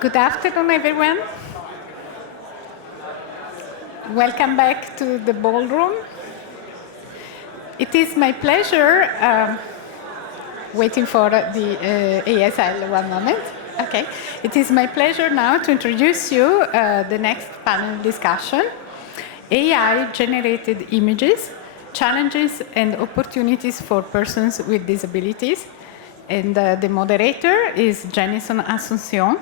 Good afternoon, everyone. Welcome back to the ballroom. It is my pleasure, waiting for the ASL one moment. Okay. It is my pleasure now to introduce you the next panel discussion, AI-generated images, challenges and opportunities for persons with disabilities. And the moderator is Jenison Asuncion,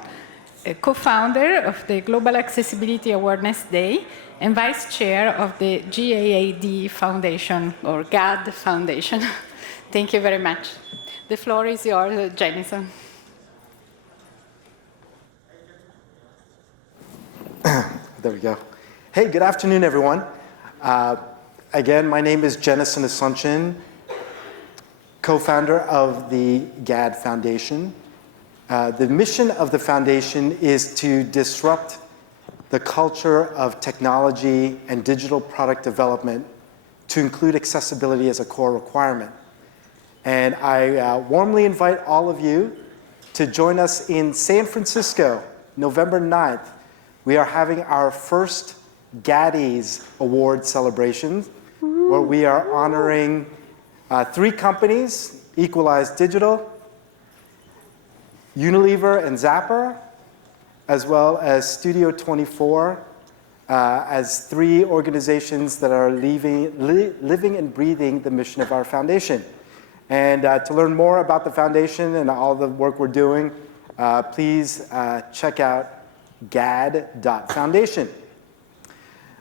co-founder of the Global Accessibility Awareness Day and vice chair of the GAAD Foundation, or GAD Foundation. Thank you very much. The floor is yours, Jenison. There we go. Hey, good afternoon, everyone. Again, my name is Jenison Asuncion, co-founder of the GAD Foundation. The mission of the foundation is to disrupt the culture of technology and digital product development to include accessibility as a core requirement. And I warmly invite all of you to join us in San Francisco, November 9th. We are having our first GADdies Award celebration, where we are honoring 3 companies, Equalize Digital, Unilever and Zapper, as well as Studio 24, as 3 organizations that are living and breathing the mission of our foundation. And to learn more about the foundation and all the work we're doing, please check out gad.foundation.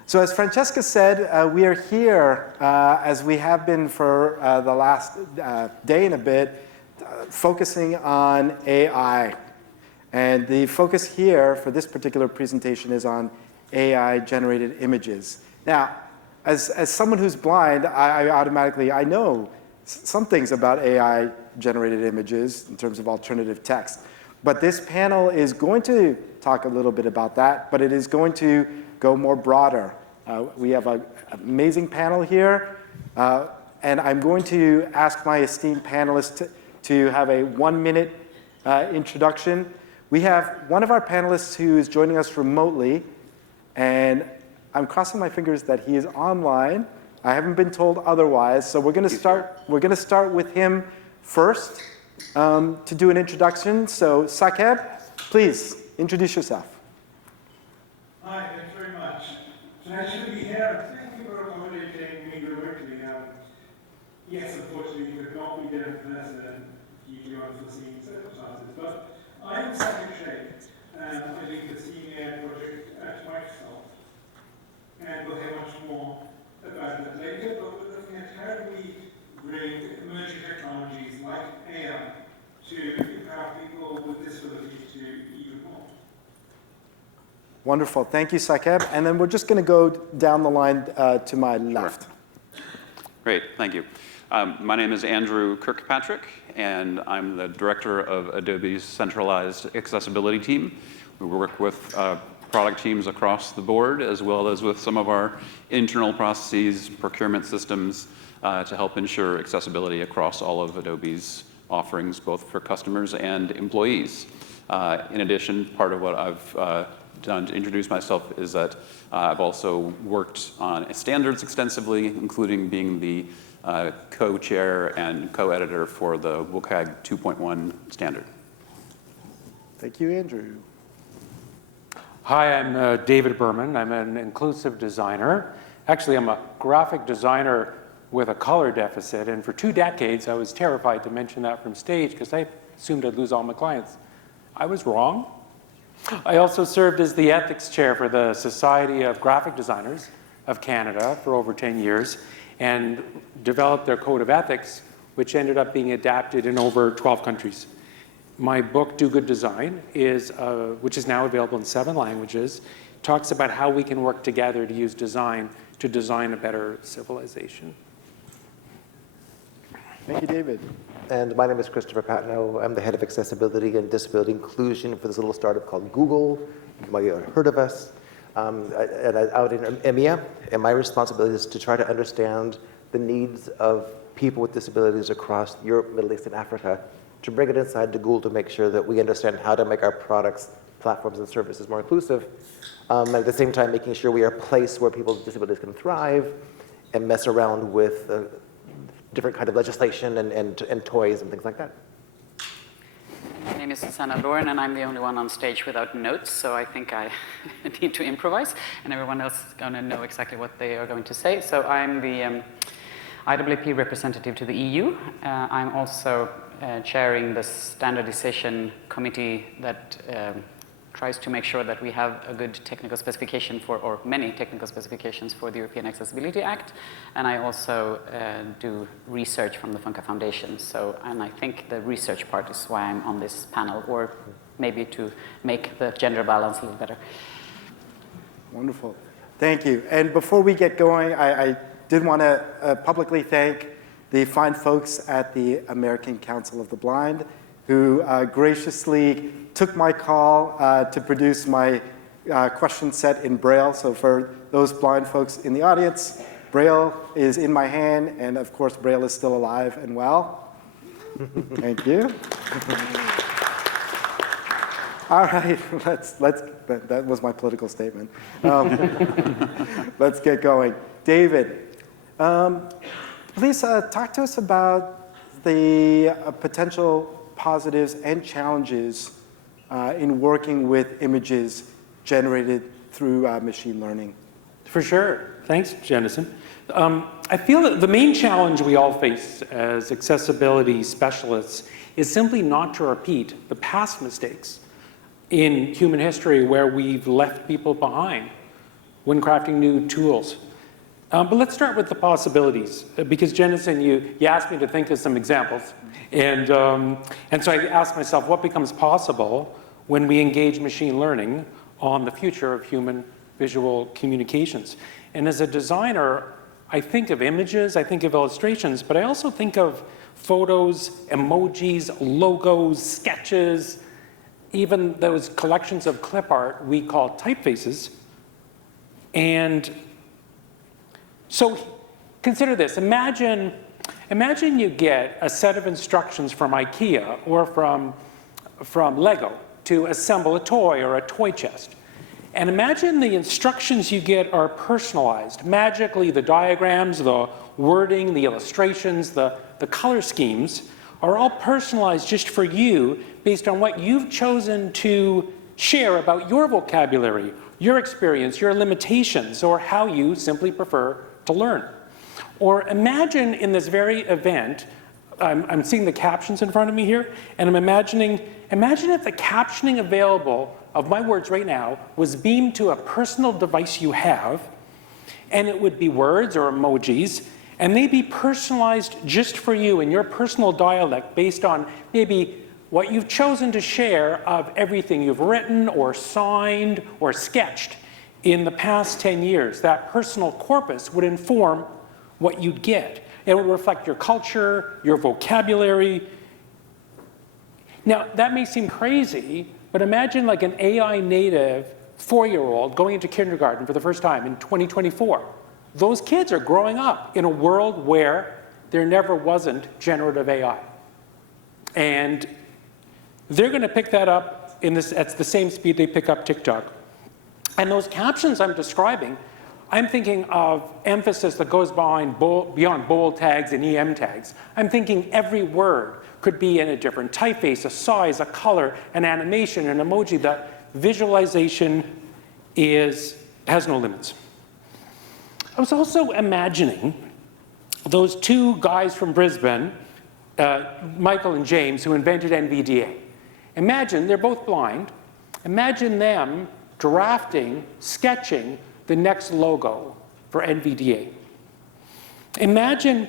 So as Francesca said, we are here, as we have been for the last day and a bit, focusing on AI. And the focus here for this particular presentation is on AI-generated images. Now, as someone who's blind, I know some things about AI-generated images in terms of alternative text. But this panel is going to talk a little bit about that, but it is going to go more broader. We have an amazing panel here, and I'm going to ask my esteemed panelists to have a 1-minute introduction. We have one of our panelists who is joining us remotely, and I'm crossing my fingers that he is online. I haven't been told otherwise, so we're going to start with him first to do an introduction. So Sakeb, please introduce yourself. Hi, thanks very much. It's nice to be here. Thank you for accommodating me remotely. Yes, unfortunately, we could not be there in person due to unforeseen circumstances, but I'm Sakeb Sheikh, and I lead the senior project at Microsoft. And we'll hear much more about that later, but we're looking at how do we bring emerging technologies like AI to empower people with disabilities to even more. Wonderful. Thank you, Sakeb. And then we're just going to go down the line to my left. Sure. Great. Thank you. My name is Andrew Kirkpatrick, and I'm the director of Adobe's centralized accessibility team. We work with product teams across the board, as well as with some of our internal processes, procurement systems, to help ensure accessibility across all of Adobe's offerings, both for customers and employees. In addition, part of what I've done to introduce myself is that I've also worked on standards extensively, including being the co-chair and co-editor for the WCAG 2.1 standard. Thank you, Andrew. Hi, I'm David Berman. I'm an inclusive designer. Actually, I'm a graphic designer with a color deficit, and for 2 decades, I was terrified to mention that from stage because I assumed I'd lose all my clients. I was wrong. I also served as the ethics chair for the Society of Graphic Designers of Canada for over 10 years and developed their code of ethics, which ended up being adapted in over 12 countries. My book, Do Good Design, which is now available in 7 languages, talks about how we can work together to use design to design a better civilization. Thank you, David. And my name is Christopher Patno. I'm the head of accessibility and disability inclusion for this little startup called Google. You might have heard of us. And I'm out in EMEA, and my responsibility is to try to understand the needs of people with disabilities across Europe, Middle East, and Africa, to bring it inside to Google to make sure that we understand how to make our products platforms and services more inclusive. At the same time, making sure we are a place where people with disabilities can thrive and mess around with different kind of legislation and toys and things like that. My name is Susanna Loren, and I'm the only one on stage without notes, so I think I need to improvise, and everyone else is going to know exactly what they are going to say. So I'm the IAAP representative to the EU. I'm also chairing the standardization committee that tries to make sure that we have a good technical specification for, or many technical specifications for the European Accessibility Act. And I also do research from the Funka Foundation. So, and I think the research part is why I'm on this panel, or maybe to make the gender balance a little better. Wonderful. Thank you. And before we get going, I did want to publicly thank the fine folks at the American Council of the Blind who graciously took my call to produce my question set in Braille. So for those blind folks in the audience, Braille is in my hand, and of course, Braille is still alive and well. Thank you. All right, that was my political statement. Let's get going. David, please talk to us about the potential positives and challenges in working with images generated through machine learning. For sure. Thanks, Jennison. I feel that the main challenge we all face as accessibility specialists is simply not to repeat the past mistakes in human history where we've left people behind when crafting new tools. But let's start with the possibilities, because Jennison, you asked me to think of some examples. And so I asked myself, what becomes possible when we engage machine learning on the future of human visual communications? And as a designer, I think of images, I think of illustrations, but I also think of photos, emojis, logos, sketches, even those collections of clip art we call typefaces. And so consider this. Imagine you get a set of instructions from IKEA or from Lego to assemble a toy or a toy chest. And imagine the instructions you get are personalized. Magically, the diagrams, the wording, the illustrations, the color schemes are all personalized just for you based on what you've chosen to share about your vocabulary, your experience, your limitations, or how you simply prefer to learn. Or imagine in this very event, I'm seeing the captions in front of me here, and I'm imagine if the captioning available of my words right now was beamed to a personal device you have, and it would be words or emojis, and they'd be personalized just for you in your personal dialect based on maybe what you've chosen to share of everything you've written or signed or sketched in the past 10 years. That personal corpus would inform what you'd get. It would reflect your culture, your vocabulary. Now, that may seem crazy, but imagine like an AI native 4-year-old going into kindergarten for the first time in 2024. Those kids are growing up in a world where there never wasn't generative AI. And they're going to pick that up at the same speed they pick up TikTok. And those captions I'm describing, I'm thinking of emphasis that goes beyond bold tags and EM tags. I'm thinking every word could be in a different typeface, a size, a color, an animation, an emoji. That visualization has no limits. I was also imagining those two guys from Brisbane, Michael and James, who invented NVDA. Imagine, they're both blind, imagine them drafting, sketching the next logo for NVDA.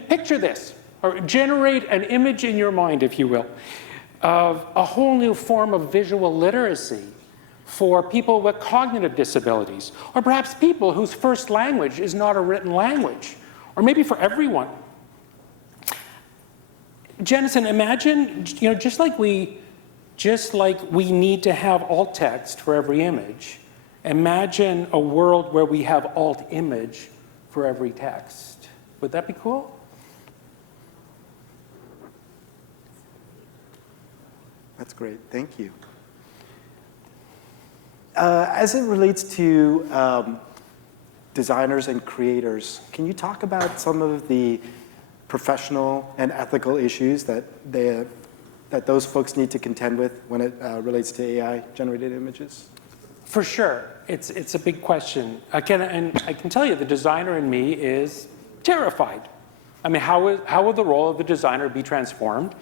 Picture this, or generate an image in your mind, if you will, of a whole new form of visual literacy for people with cognitive disabilities, or perhaps people whose first language is not a written language, or maybe for everyone. Jennison, imagine, just like we need to have alt text for every image, imagine a world where we have alt image for every text. Would that be cool? That's great. Thank you. As it relates to designers and creators, can you talk about some of the professional and ethical issues that those folks need to contend with when it relates to AI-generated images? For sure. It's a big question. And I can tell you, the designer in me is terrified. I mean, how will the role of the designer be transformed?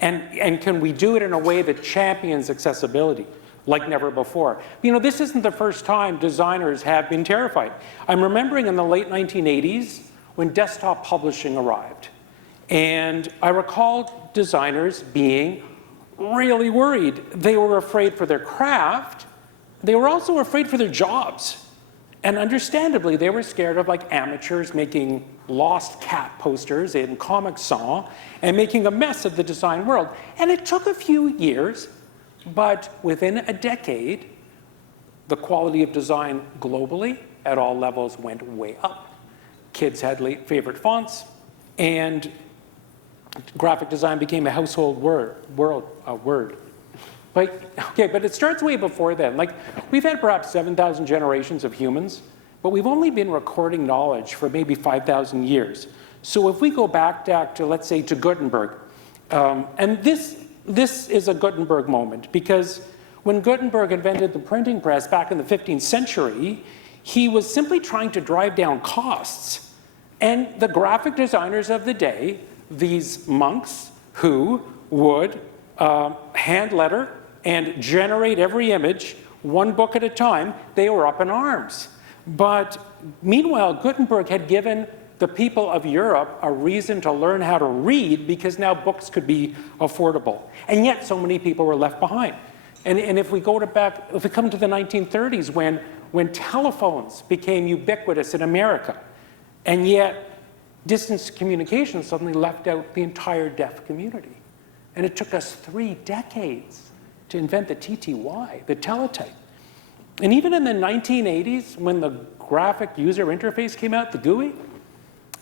And can we do it in a way that champions accessibility like never before? You know, this isn't the first time designers have been terrified. I'm remembering in the late 1980s when desktop publishing arrived. And I recall designers being really worried. They were afraid for their craft. They were also afraid for their jobs. And understandably, they were scared of like amateurs making lost cat posters in Comic Sans and making a mess of the design world. And it took a few years, but within a decade, the quality of design globally at all levels went way up. Kids had favorite fonts, and graphic design became a household word. But it starts way before then. Like, we've had perhaps 7,000 generations of humans, but we've only been recording knowledge for maybe 5,000 years. So if we go back to, let's say, to Gutenberg, and this is a Gutenberg moment, because when Gutenberg invented the printing press back in the 15th century, he was simply trying to drive down costs. And the graphic designers of the day, these monks who would hand letter and generate every image, one book at a time, they were up in arms. But meanwhile, Gutenberg had given the people of Europe a reason to learn how to read, because now books could be affordable. And yet so many people were left behind. And if we come to the 1930s, when telephones became ubiquitous in America, and yet distance communication suddenly left out the entire deaf community. And it took us 3 decades to invent the TTY, the teletype. And even in the 1980s, when the graphic user interface came out, the GUI,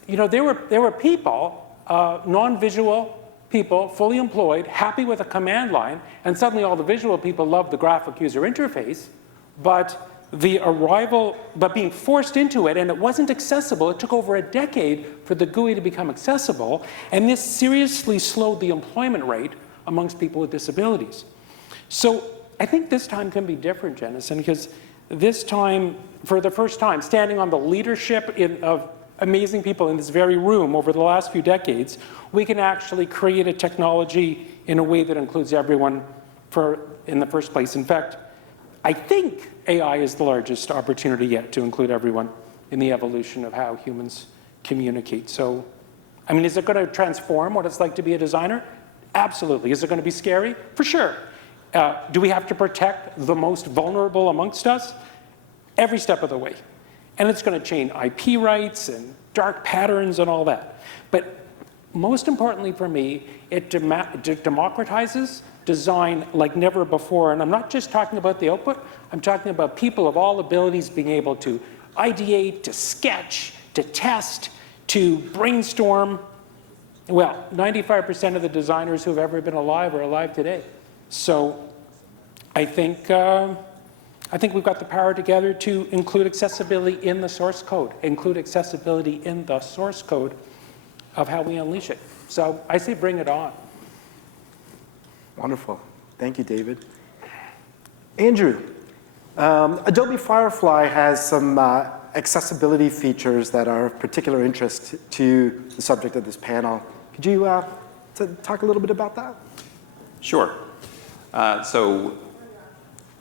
you know, there were people, non-visual people, fully employed, happy with a command line, and suddenly all the visual people loved the graphic user interface, but being forced into it, and it wasn't accessible. It took over a decade for the GUI to become accessible, and this seriously slowed the employment rate amongst people with disabilities. So I think this time can be different, Jennison, because this time, for the first time, standing on the leadership of amazing people in this very room over the last few decades, we can actually create a technology in a way that includes everyone in the first place. In fact, I think AI is the largest opportunity yet to include everyone in the evolution of how humans communicate. So, I mean, is it going to transform what it's like to be a designer? Absolutely. Is it going to be scary? For sure. Do we have to protect the most vulnerable amongst us? Every step of the way. And it's going to change IP rights and dark patterns and all that. But most importantly for me, it democratizes design like never before. And I'm not just talking about the output, I'm talking about people of all abilities being able to ideate, to sketch, to test, to brainstorm. Well, 95% of the designers who have ever been alive are alive today. So I think we've got the power together to include accessibility in the source code, of how we unleash it. So I say bring it on. Wonderful. Thank you, David. Andrew, Adobe Firefly has some accessibility features that are of particular interest to the subject of this panel. Could you talk a little bit about that? Sure. So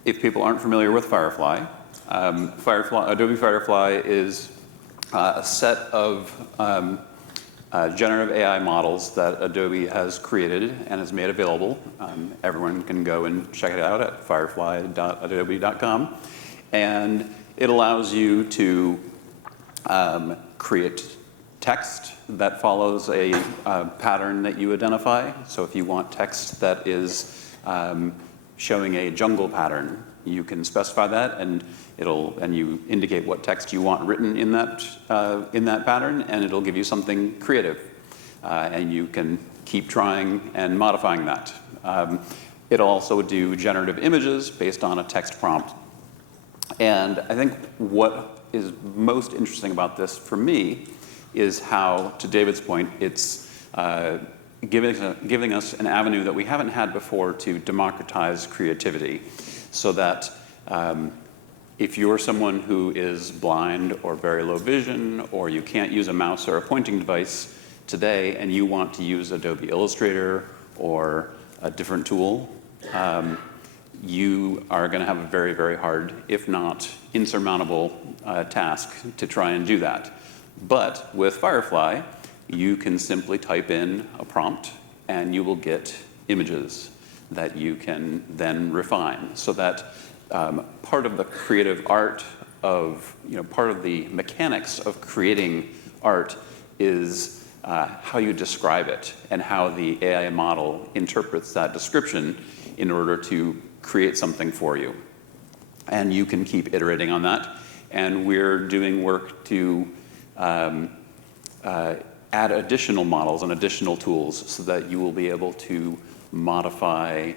if people aren't familiar with Firefly, Adobe Firefly is a set of generative AI models that Adobe has created and has made available. Everyone can go and check it out at firefly.adobe.com. And it allows you to create text that follows a pattern that you identify. So if you want text that is showing a jungle pattern, you can specify that, and you indicate what text you want written in that pattern, and it'll give you something creative, and you can keep trying and modifying that. It'll also do generative images based on a text prompt And I think what is most interesting about this for me is how, to David's point, it's giving us an avenue that we haven't had before to democratize creativity, so that if you're someone who is blind or very low vision, or you can't use a mouse or a pointing device today, and you want to use Adobe Illustrator or a different tool, you are going to have a very, very hard, if not insurmountable, task to try and do that. But with Firefly, you can simply type in a prompt, and you will get images that you can then refine, so that part of the creative art of, part of the mechanics of creating art is how you describe it and how the AI model interprets that description in order to create something for you. And you can keep iterating on that. And we're doing work to add additional models and additional tools so that you will be able to modify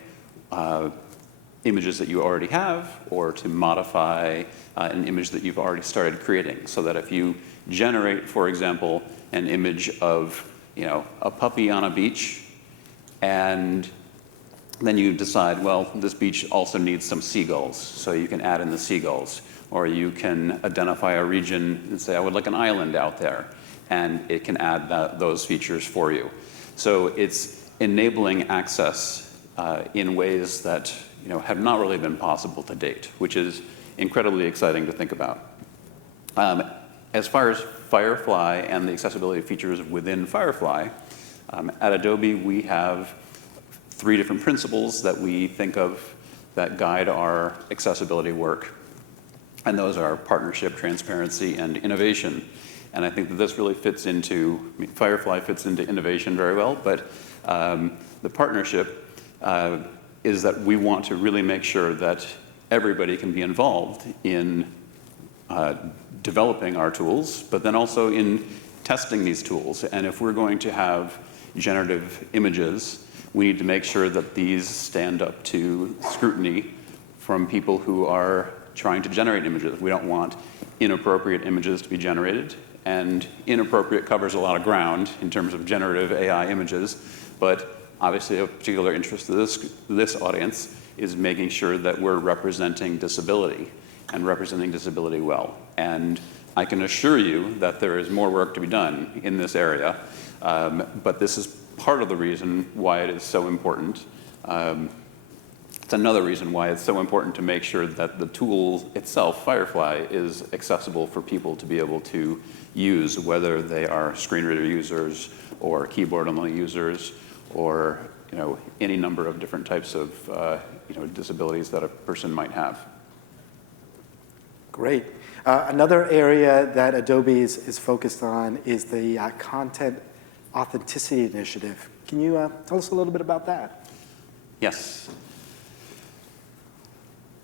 images that you already have, or to modify an image that you've already started creating. So that if you generate, for example, an image of a puppy on a beach, and then you decide, well, this beach also needs some seagulls, so you can add in the seagulls. Or you can identify a region and say, I would like an island out there, and it can add those features for you. So it's enabling access in ways that have not really been possible to date, which is incredibly exciting to think about. As far as Firefly and the accessibility features within Firefly, at Adobe we have 3 different principles that we think of that guide our accessibility work. And those are partnership, transparency, and innovation. And I think that this really fits into, Firefly fits into innovation very well, but the partnership is that we want to really make sure that everybody can be involved in developing our tools, but then also in testing these tools. And if we're going to have generative images, we need to make sure that these stand up to scrutiny from people who are trying to generate images. We don't want inappropriate images to be generated, and inappropriate covers a lot of ground in terms of generative AI images, but obviously of particular interest to this audience is making sure that we're representing disability, and representing disability well. And I can assure you that there is more work to be done in this area, but this is part of the reason why it is so important. It's another reason why it's so important to make sure that the tool itself, Firefly, is accessible for people to be able to use, whether they are screen reader users or keyboard-only users, or any number of different types of disabilities that a person might have. Great. Another area that Adobe is focused on is the Content Authenticity Initiative. Can you tell us a little bit about that? Yes.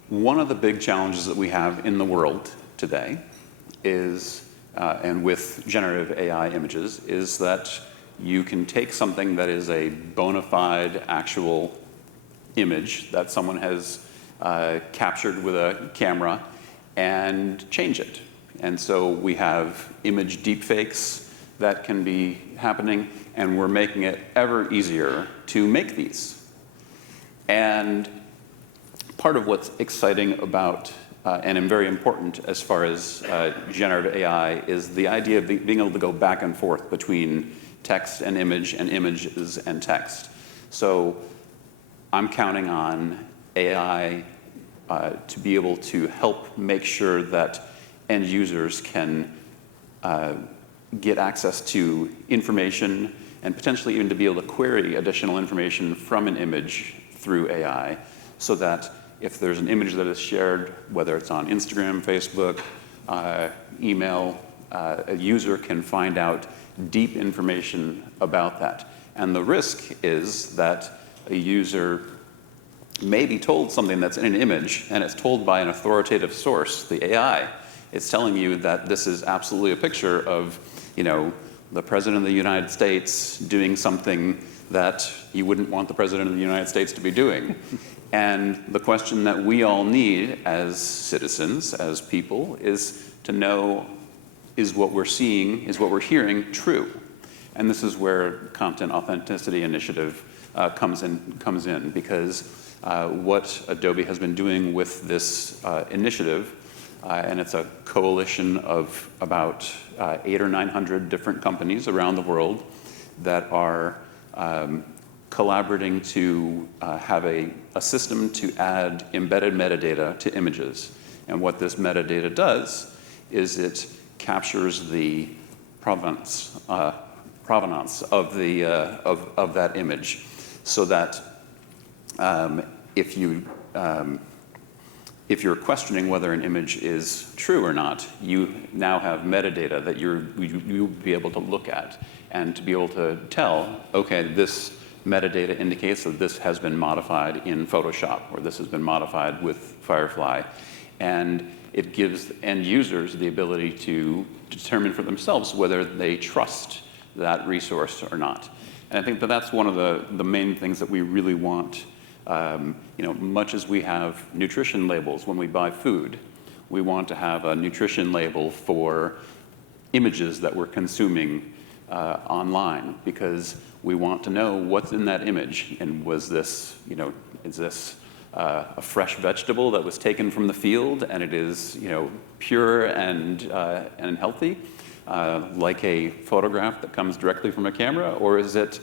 One of the big challenges that we have in the world today is, and with generative AI images, is that you can take something that is a bona fide actual image that someone has captured with a camera and change it. And so we have image deepfakes that can be happening, and we're making it ever easier to make these. And part of what's exciting about and very important as far as generative AI is the idea of being able to go back and forth between text and images and text. So I'm counting on AI to be able to help make sure that end users can get access to information, and potentially even to be able to query additional information from an image through AI, so that if there's an image that is shared, whether it's on Instagram, Facebook, email, a user can find out deep information about that. And the risk is that a user may be told something that's in an image, and it's told by an authoritative source, the AI. It's telling you that this is absolutely a picture of, the President of the United States doing something that you wouldn't want the President of the United States to be doing. And the question that we all need as citizens, as people, is to know, is what we're seeing, is what we're hearing true? And this is where Content Authenticity Initiative comes in, because what Adobe has been doing with this initiative, and it's a coalition of about 800 or 900 different companies around the world that are collaborating to have a system to add embedded metadata to images. And what this metadata does is it captures the provenance of that image, so that if you're questioning whether an image is true or not, you now have metadata that you'll be able to look at and to be able to tell, okay, this metadata indicates that this has been modified in Photoshop, or this has been modified with Firefly. And it gives end users the ability to determine for themselves whether they trust that resource or not. And I think that that's one of the main things that we really want. Much as we have nutrition labels when we buy food, we want to have a nutrition label for images that we're consuming online, because we want to know what's in that image, and was this, is this a fresh vegetable that was taken from the field and it is, pure and healthy, like a photograph that comes directly from a camera, or is it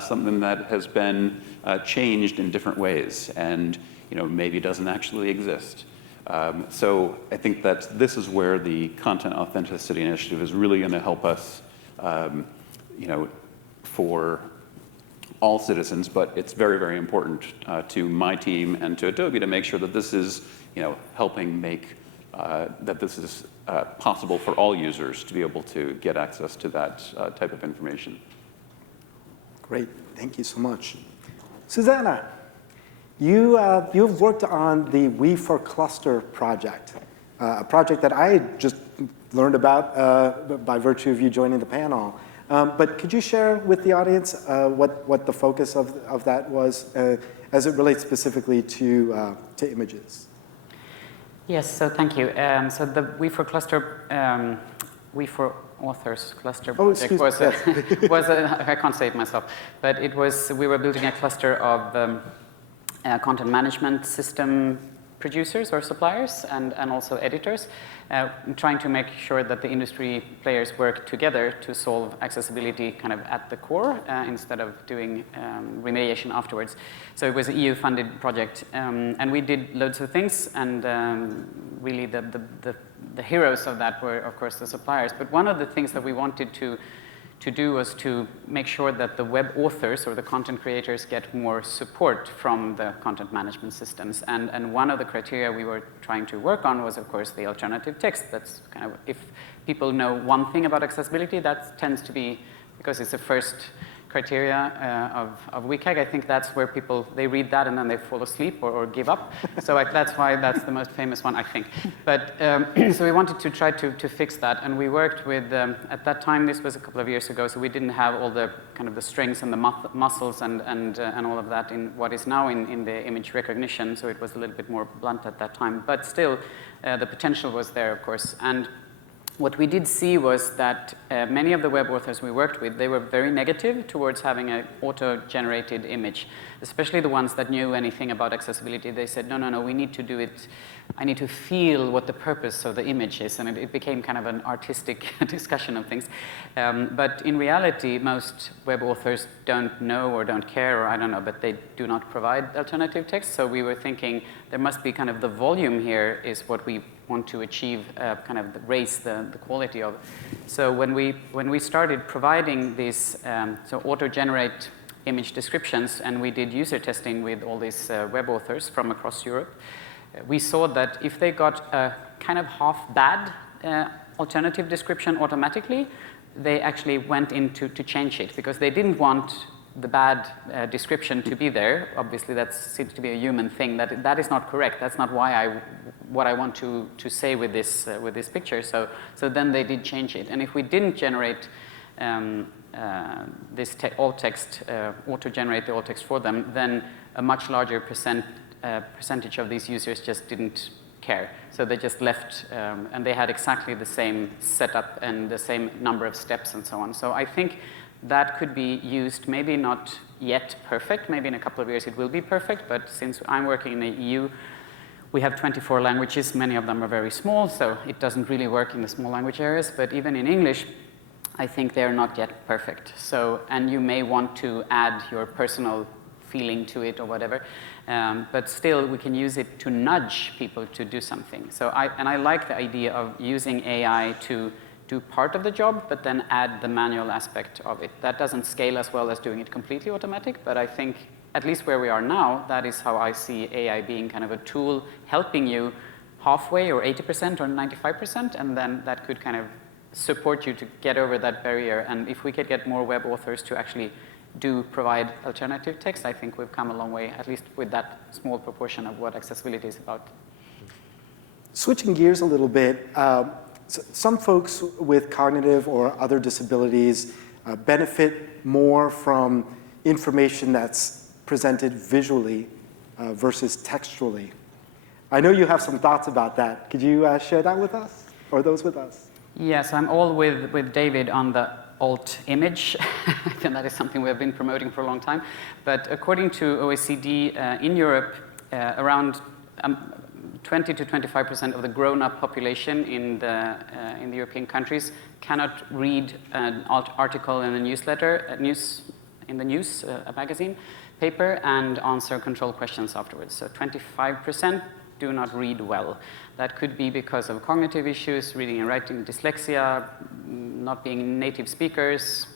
something that has been changed in different ways and maybe doesn't actually exist? So I think that this is where the Content Authenticity Initiative is really going to help us, for all citizens, but it's very, very important to my team and to Adobe to make sure that this is, helping make that this is possible for all users to be able to get access to that type of information. Great, thank you so much. Susanna, you've worked on the We for Cluster project, a project that I just learned about by virtue of you joining the panel. But could you share with the audience what the focus of that was as it relates specifically to images? Yes, so thank you. So the We for Cluster, We for Authors Cluster project was I can't say it myself, but it was, we were building a cluster of content management system producers or suppliers and also editors, trying to make sure that the industry players work together to solve accessibility kind of at the core instead of doing remediation afterwards. So it was an EU-funded project, and we did loads of things, and really the heroes of that were, of course, the suppliers. But one of the things that we wanted to do was to make sure that the web authors or the content creators get more support from the content management systems. And one of the criteria we were trying to work on was, of course, the alternative text. That's kind of, if people know one thing about accessibility, that tends to be, because it's the first criteria of WCAG, I think that's where people, they read that and then they fall asleep or give up. So that's why that's the most famous one, I think. But so we wanted to try to fix that, and we worked with, at that time, this was a couple of years ago, so we didn't have all the kind of the strings and the muscles and all of that in what is now in the image recognition, so it was a little bit more blunt at that time. But still, the potential was there, of course. And what we did see was that many of the web authors we worked with, they were very negative towards having an auto-generated image, especially the ones that knew anything about accessibility. They said, no, we need to do it. I need to feel what the purpose of the image is, and it became kind of an artistic discussion of things. But in reality, most web authors don't know or don't care, or I don't know, but they do not provide alternative text. So we were thinking there must be kind of the volume here is what we want to achieve, kind of raise the quality of. So when we started providing these, so auto-generate image descriptions, and we did user testing with all these web authors from across Europe, we saw that if they got a kind of half bad alternative description automatically, they actually went in to change it, because they didn't want the bad description to be there. Obviously, that seems to be a human thing. That is not correct. That's not what I want to say with this picture. So then they did change it. And if we didn't generate this alt text, auto-generate the alt text for them, then a much larger percentage of these users just didn't care. So they just left, and they had exactly the same setup and the same number of steps and so on. So I think that could be used, maybe not yet perfect, maybe in a couple of years it will be perfect, but since I'm working in the EU, we have 24 languages, many of them are very small, so it doesn't really work in the small language areas, but even in English, I think they're not yet perfect. So, and you may want to add your personal feeling to it or whatever, but still we can use it to nudge people to do something. So I like the idea of using AI to do part of the job, but then add the manual aspect of it. That doesn't scale as well as doing it completely automatic, but I think at least where we are now, that is how I see AI being kind of a tool helping you halfway or 80% or 95%, and then that could kind of support you to get over that barrier. And if we could get more web authors to actually provide alternative text, I think we've come a long way, at least with that small proportion of what accessibility is about. Switching gears a little bit, some folks with cognitive or other disabilities benefit more from information that's presented visually versus textually. I know you have some thoughts about that. Could you share that with us, or those with us? Yes, I'm all with David on the alt image, and that is something we have been promoting for a long time. But according to OECD, in Europe, around 20 to 25% of the grown-up population in the European countries cannot read an article in a newsletter, a magazine, paper, and answer control questions afterwards. So 25% do not read well. That could be because of cognitive issues, reading and writing, dyslexia, not being native speakers,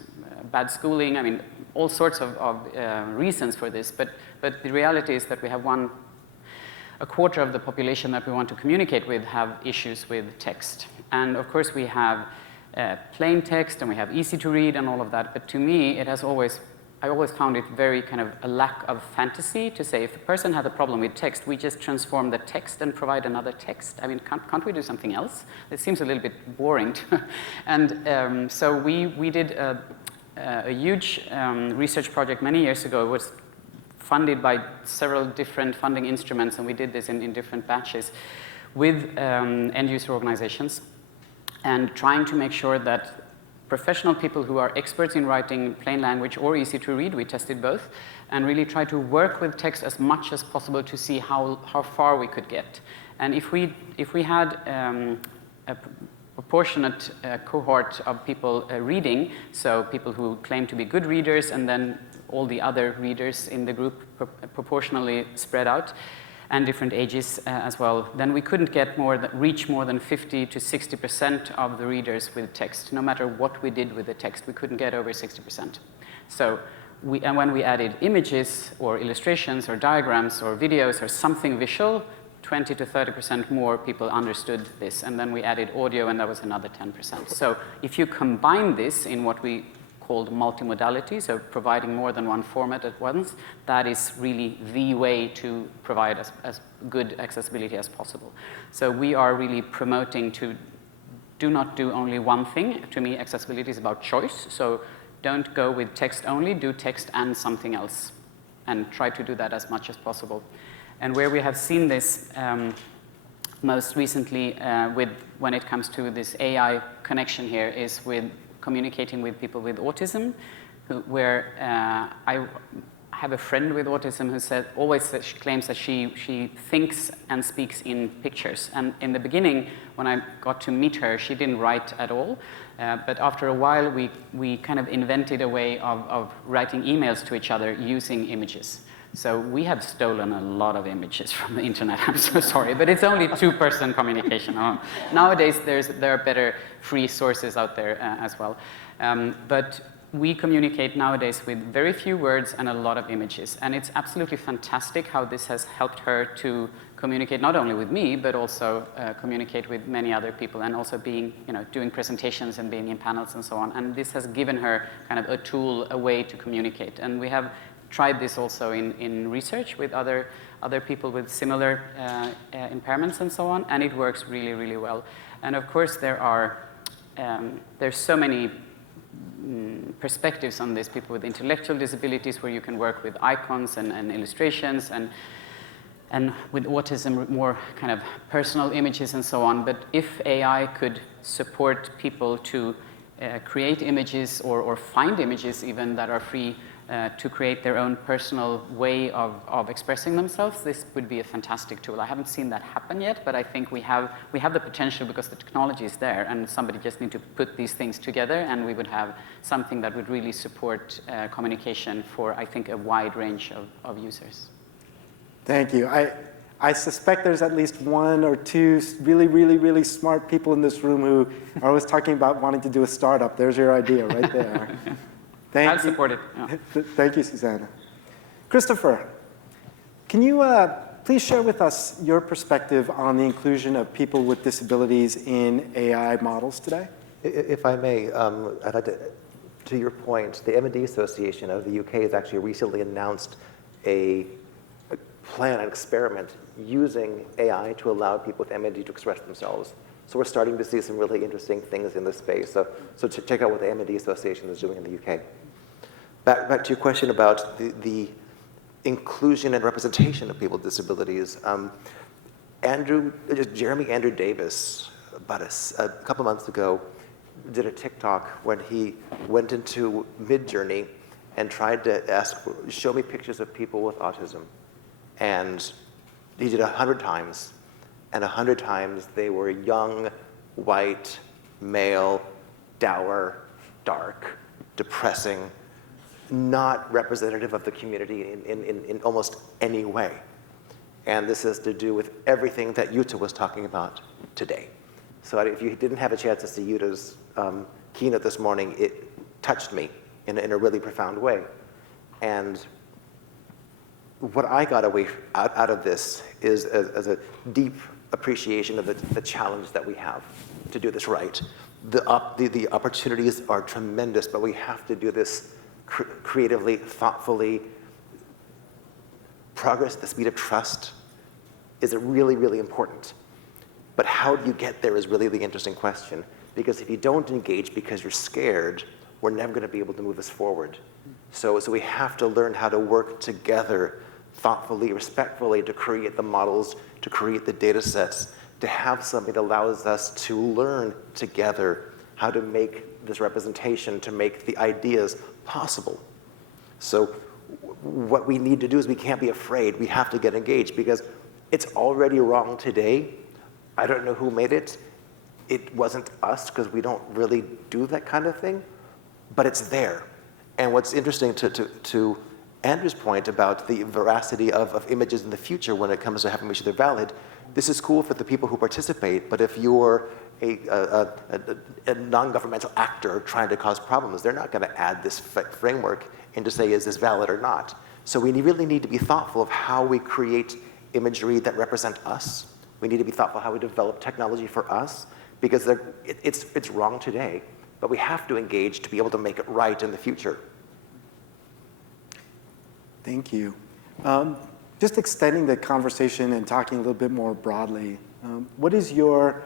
bad schooling. I mean, all sorts of reasons for this. But the reality is that we have a quarter of the population that we want to communicate with have issues with text. And of course, we have plain text, and we have easy to read and all of that. But to me, I always found it very kind of a lack of fantasy to say, if a person had a problem with text, we just transform the text and provide another text. I mean, can't we do something else? It seems a little bit boring. And so we did a huge research project many years ago. It was funded by several different funding instruments, and we did this in different batches with end-user organizations, and trying to make sure that professional people who are experts in writing plain language or easy to read, we tested both, and really try to work with text as much as possible to see how far we could get. And if we had a proportionate cohort of people reading, so people who claim to be good readers, and then all the other readers in the group proportionally spread out, and different ages as well, then we couldn't reach more than 50 to 60% of the readers with text. No matter what we did with the text, we couldn't get over 60%. So and when we added images or illustrations or diagrams or videos or something visual, 20 to 30% more people understood this. And then we added audio, and that was another 10%. So if you combine this in what we called multimodality, so providing more than one format at once, that is really the way to provide as good accessibility as possible. So we are really promoting to do not do only one thing. To me, accessibility is about choice. So don't go with text only, do text and something else, and try to do that as much as possible. And where we have seen this most recently when it comes to this AI connection here is with communicating with people with autism, where I have a friend with autism who always claims that she thinks and speaks in pictures. And in the beginning, when I got to meet her, she didn't write at all. But after a while, we kind of invented a way of writing emails to each other using images. So we have stolen a lot of images from the internet. I'm so sorry, but it's only two-person communication. Nowadays, there are better free sources out there as well. But we communicate nowadays with very few words and a lot of images. And it's absolutely fantastic how this has helped her to communicate not only with me, but also communicate with many other people, and also doing presentations and being in panels and so on. And this has given her kind of a tool, a way to communicate. And we have tried this also in research with other people with similar impairments and so on, and it works really, really well. And of course, there's so many perspectives on this, people with intellectual disabilities, where you can work with icons and illustrations, and and with autism, more kind of personal images and so on. But if AI could support people to create images or find images even that are free to create their own personal way of expressing themselves, this would be a fantastic tool. I haven't seen that happen yet, but I think we have the potential because the technology is there, and somebody just need to put these things together, and we would have something that would really support communication for, I think, a wide range of users. Thank you. I suspect there's at least one or two really, really, really smart people in this room who are always talking about wanting to do a startup. There's your idea right there. Thank I'll support it. Yeah. Thank you, Susanna. Christopher, can you please share with us your perspective on the inclusion of people with disabilities in AI models today? If I may, I'd like to your point, the M&D Association of the UK has actually recently announced a plan, an experiment using AI to allow people with MND to express themselves. So we're starting to see some really interesting things in this space. So to check out what the MND Association is doing in the UK. Back to your question about the inclusion and representation of people with disabilities. Jeremy Andrew Davis, about a couple months ago, did a TikTok when he went into Midjourney and tried to show me pictures of people with autism. And he did 100 times, and 100 times they were young, white, male, dour, dark, depressing, not representative of the community in almost any way. And this has to do with everything that Jutta was talking about today. So if you didn't have a chance to see Jutta's keynote this morning, it touched me in a really profound way. And what I got out of this is as a deep appreciation of the challenge that we have to do this right. The opportunities are tremendous, but we have to do this creatively, thoughtfully. Progress at the speed of trust is really, really important. But how do you get there is really the interesting question. Because if you don't engage because you're scared, we're never going to be able to move this forward. So we have to learn how to work together thoughtfully, respectfully, to create the models, to create the data sets, to have something that allows us to learn together how to make this representation, to make the ideas possible. So what we need to do is we can't be afraid. We have to get engaged because it's already wrong today. I don't know who made it. It wasn't us because we don't really do that kind of thing, but it's there. And what's interesting to Andrew's point about the veracity of images in the future when it comes to having to make sure they're valid, this is cool for the people who participate, but if you're a non-governmental actor trying to cause problems, they're not going to add this framework in to say, is this valid or not? So we really need to be thoughtful of how we create imagery that represent us. We need to be thoughtful how we develop technology for us, because it's wrong today, but we have to engage to be able to make it right in the future. Thank you. Just extending the conversation and talking a little bit more broadly, what is your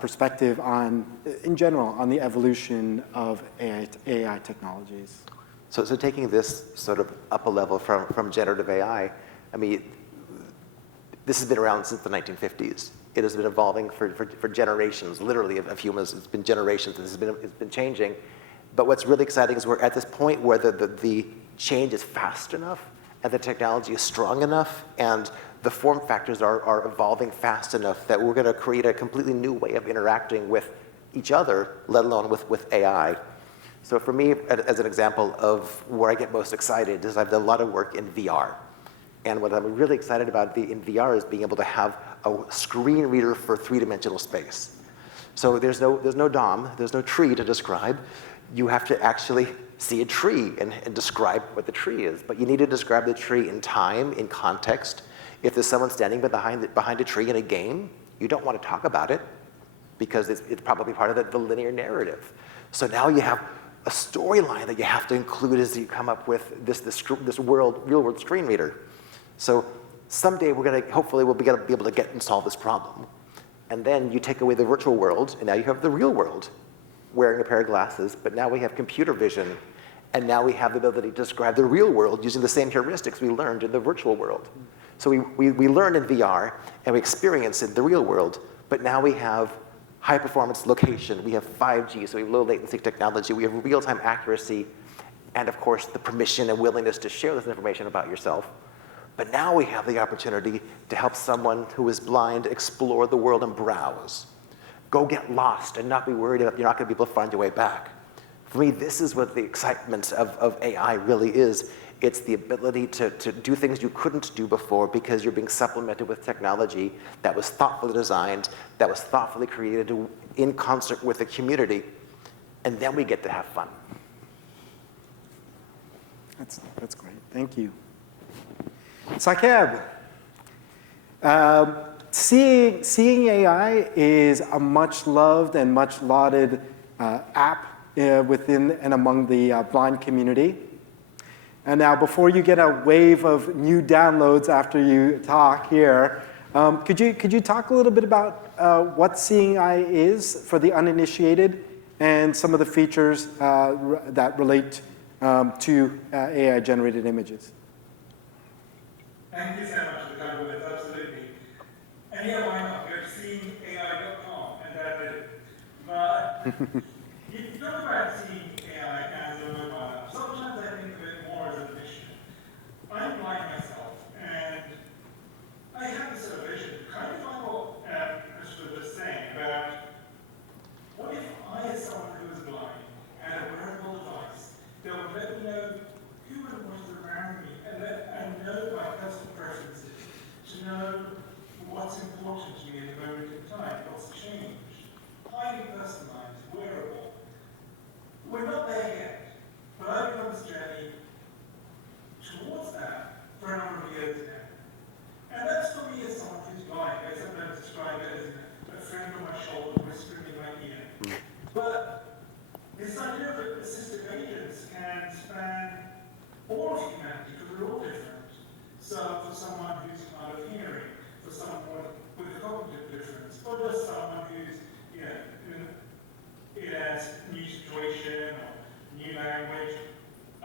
perspective on, in general, on the evolution of AI technologies? So taking this sort of up a level from generative AI, I mean, this has been around since the 1950s. It has been evolving for generations, literally, of humans. It's been generations, and it's been changing. But what's really exciting is we're at this point where the change is fast enough, and the technology is strong enough, and the form factors are evolving fast enough that we're going to create a completely new way of interacting with each other, let alone with AI. So for me, as an example of where I get most excited is I've done a lot of work in VR. And what I'm really excited about in VR is being able to have a screen reader for three-dimensional space. So there's no DOM, there's no tree to describe. You have to actually see a tree and describe what the tree is. But you need to describe the tree in time, in context. If there's someone standing behind a tree in a game, you don't want to talk about it because it's probably part of the linear narrative. So now you have a storyline that you have to include as you come up with this real-world screen reader. So someday hopefully we'll be able to get and solve this problem. And then you take away the virtual world, and now you have the real world, wearing a pair of glasses, but now we have computer vision, and now we have the ability to describe the real world using the same heuristics we learned in the virtual world. So we learn in VR and we experience in the real world, but now we have high performance location, we have 5G, so we have low latency technology, we have real-time accuracy, and of course the permission and willingness to share this information about yourself. But now we have the opportunity to help someone who is blind explore the world and browse. Go get lost and not be worried that you're not going to be able to find your way back. For me, this is what the excitement of AI really is. It's the ability to do things you couldn't do before because you're being supplemented with technology that was thoughtfully designed, that was thoughtfully created in concert with the community, and then we get to have fun. That's great. Thank you. Sakeb, seeing AI is a much loved and much lauded app within and among the blind community. And now, before you get a wave of new downloads after you talk here, could you talk a little bit about what Seeing AI is for the uninitiated and some of the features that relate to AI-generated images? Thank you so much for the kind words, absolutely. And yeah, why not? Go to seeingai.com and download it. But you talk about seeing AI as a mobile app. Sometimes I think of it more as a mission. I'm blind myself, and I have this sort of vision, kind of like what Christopher was saying about what if I, as someone who is blind, had a wearable device that would let me know who and what is around me, and know my personal preferences, to know what's important to me at the moment in time, what's changed. Highly personalized, wearable. We're not there yet, but I've been on this journey towards that for a number of years now. And that's for me as someone who's blind. I sometimes describe it as a friend on my shoulder whispering in my ear. But this idea of assistive agents can span all of humanity, because we're all different. So for someone who's hard of hearing, for someone with a cognitive difference, or just someone who's in a new situation or new language,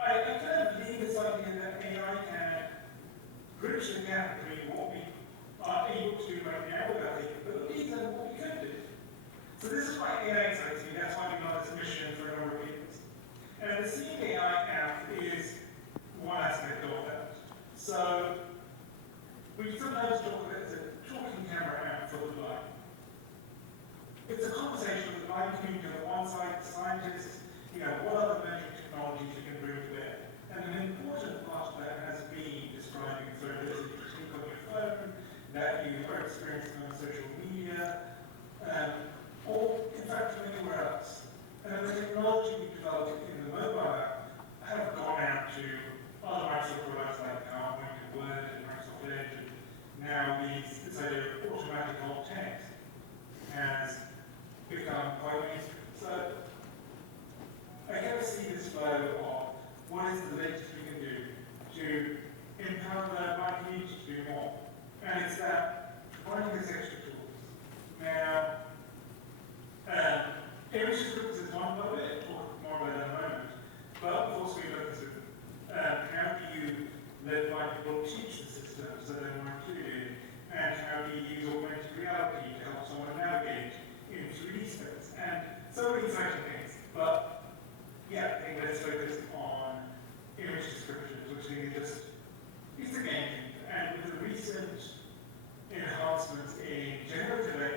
I kind of believe this idea that AI can bridge the gap between what we are able to do right now with our capabilities and what we could do. So this is why AI excites me. That's why we've got this mission for a number of years. And the Seeing AI app is one aspect of that. So we sometimes talk of it as a talking camera app for the blind. It's a conversation with the blind community on the one side, scientists, what other emerging technologies you can bring to bear. And an important part of that has been describing the ability to speak on your phone, that you are experiencing on social media, or in fact from anywhere else. And the technology we developed in the mobile app have gone out to other Microsoft products like PowerPoint and Word and Microsoft Edge, and now this idea of automatic alt text has become quite mainstream. So I kind of see this flow of what is the latest we can do to empower the blind community to do more. And it's that providing us extra tools. Now, image descriptors is one part of it. We'll talk more about that in a moment. But we've also been looking at how do you let blind people teach the system so they're more included, and how do you use augmented reality to help someone navigate in 3D space, and so many exciting things. But yeah, I think let's focus on image descriptions, which I think is it's a game changer. And with the recent enhancements in generative AI,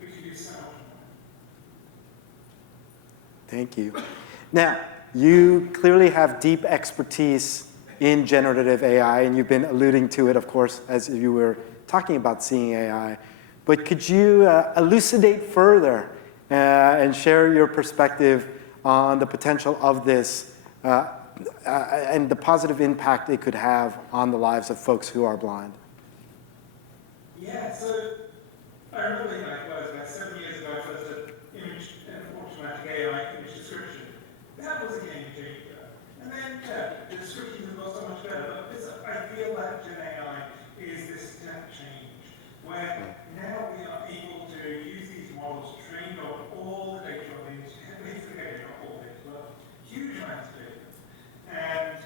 we can do so much more. Thank you. Now, you clearly have deep expertise in generative AI, and you've been alluding to it, of course, as you were talking about Seeing AI. But could you elucidate further and share your perspective on the potential of this and the positive impact it could have on the lives of folks who are blind? Yeah, so I remember it was about 7 years ago, I first did image and automatic AI image description. That was a game changer. And then, the descriptions have got so much better. But I feel that Gen AI is this step change, where now we are able to use these models trained on all the data on the internet, basically not all data, but huge amounts of data. And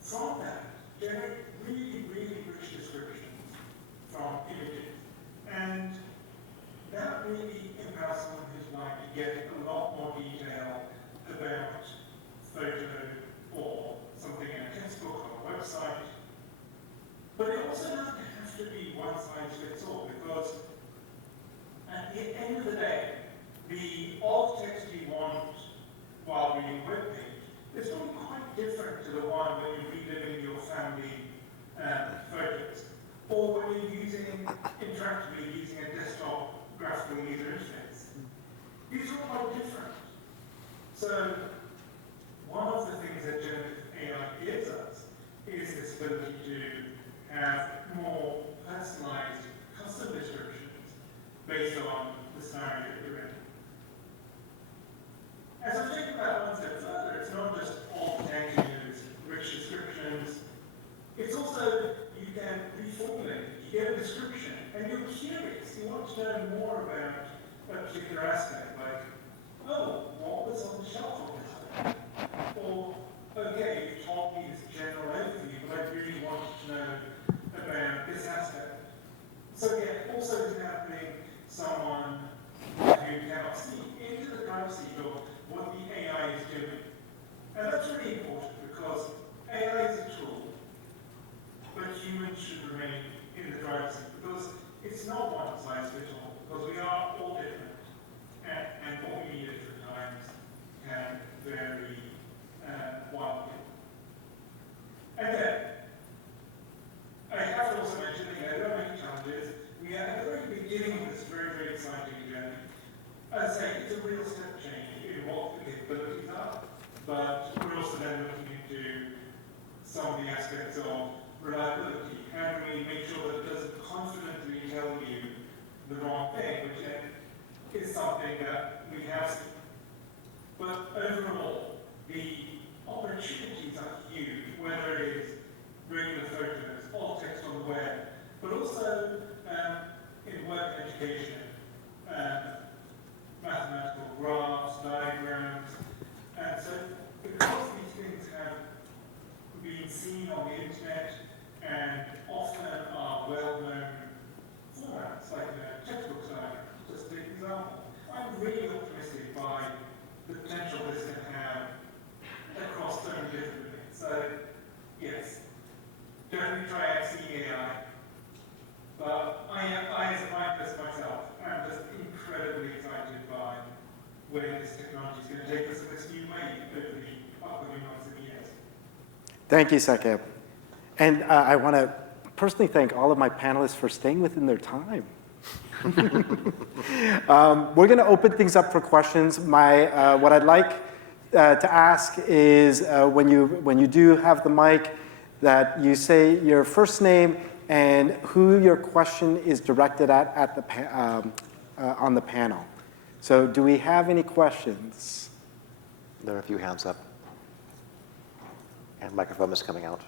from that, generate really, really rich descriptions quite different. So one of the things that generative AI gives us is this ability to have more personalized custom descriptions based on the scenario that you're in. As I think about one step further, it's not just all changes, rich descriptions. It's also, you can reformulate it. You get a description, and you're curious. You want to know more about a particular aspect, like, oh, what was on the shelf of this thing? Or, okay, you told me this general overview, but I really wanted to know about this aspect. So yeah, also developing someone who cannot see into the privacy of what the AI is doing. And that's really important because AI is a tool, but humans should remain in the driver's seat because it's not one size fits all, because we are all different, and what we need at different times can vary wildly. And then, I have to also mention that there are many challenges. We are at the very beginning of this very, very exciting journey. As I say, it's a real step change in what the capabilities are, but we're also then looking into some of the aspects of reliability. How do we make sure that it doesn't confidently tell you the wrong thing, which is something that we have seen. But overall, the opportunities are huge, whether it is regular photos, alt text on the web, but also in work education, mathematical graphs, diagrams. And so because these things have been seen on the internet and often are well-known formats, like a textbook diagram, just an example, I'm really optimistic by the potential this can have across so many different things. So, yes, definitely try out seeing AI. But I as a scientist myself, am just incredibly excited by where this technology is going to take us in this new way over the upcoming months and years. Thank you, Sakib. And I want to personally thank all of my panelists for staying within their time. We're going to open things up for questions. What I'd like to ask is when you do have the mic, that you say your first name and who your question is directed at the on the panel. So do we have any questions? There are a few hands up. And microphone is coming out.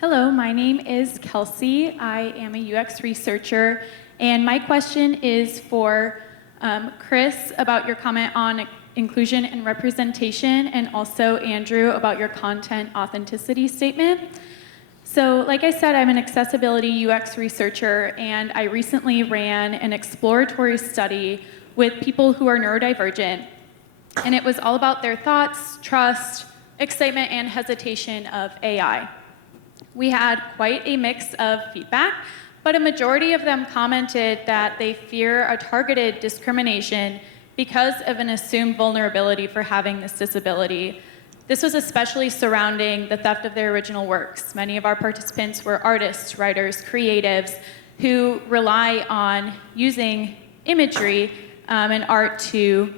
Hello, my name is Kelsey. I am a UX researcher, and my question is for Chris about your comment on inclusion and representation, and also Andrew about your content authenticity statement. So, like I said, I'm an accessibility UX researcher, and I recently ran an exploratory study with people who are neurodivergent, and it was all about their thoughts, trust, excitement, and hesitation of AI. We had quite a mix of feedback, but a majority of them commented that they fear a targeted discrimination because of an assumed vulnerability for having this disability. This was especially surrounding the theft of their original works. Many of our participants were artists, writers, creatives who rely on using imagery and art to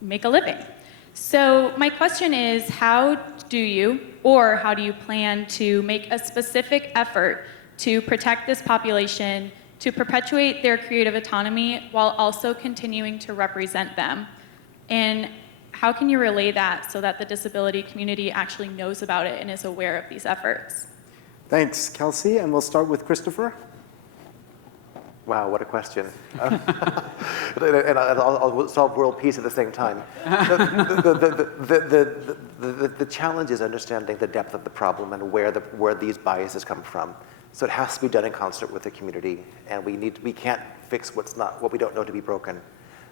make a living. So my question is, how do you plan to make a specific effort to protect this population, to perpetuate their creative autonomy while also continuing to represent them? And how can you relay that so that the disability community actually knows about it and is aware of these efforts? Thanks, Kelsey. And we'll start with Christopher. Wow, what a question. And I'll solve world peace at the same time. The challenge is understanding the depth of the problem and where these biases come from. So it has to be done in concert with the community, and we can't fix what we don't know to be broken.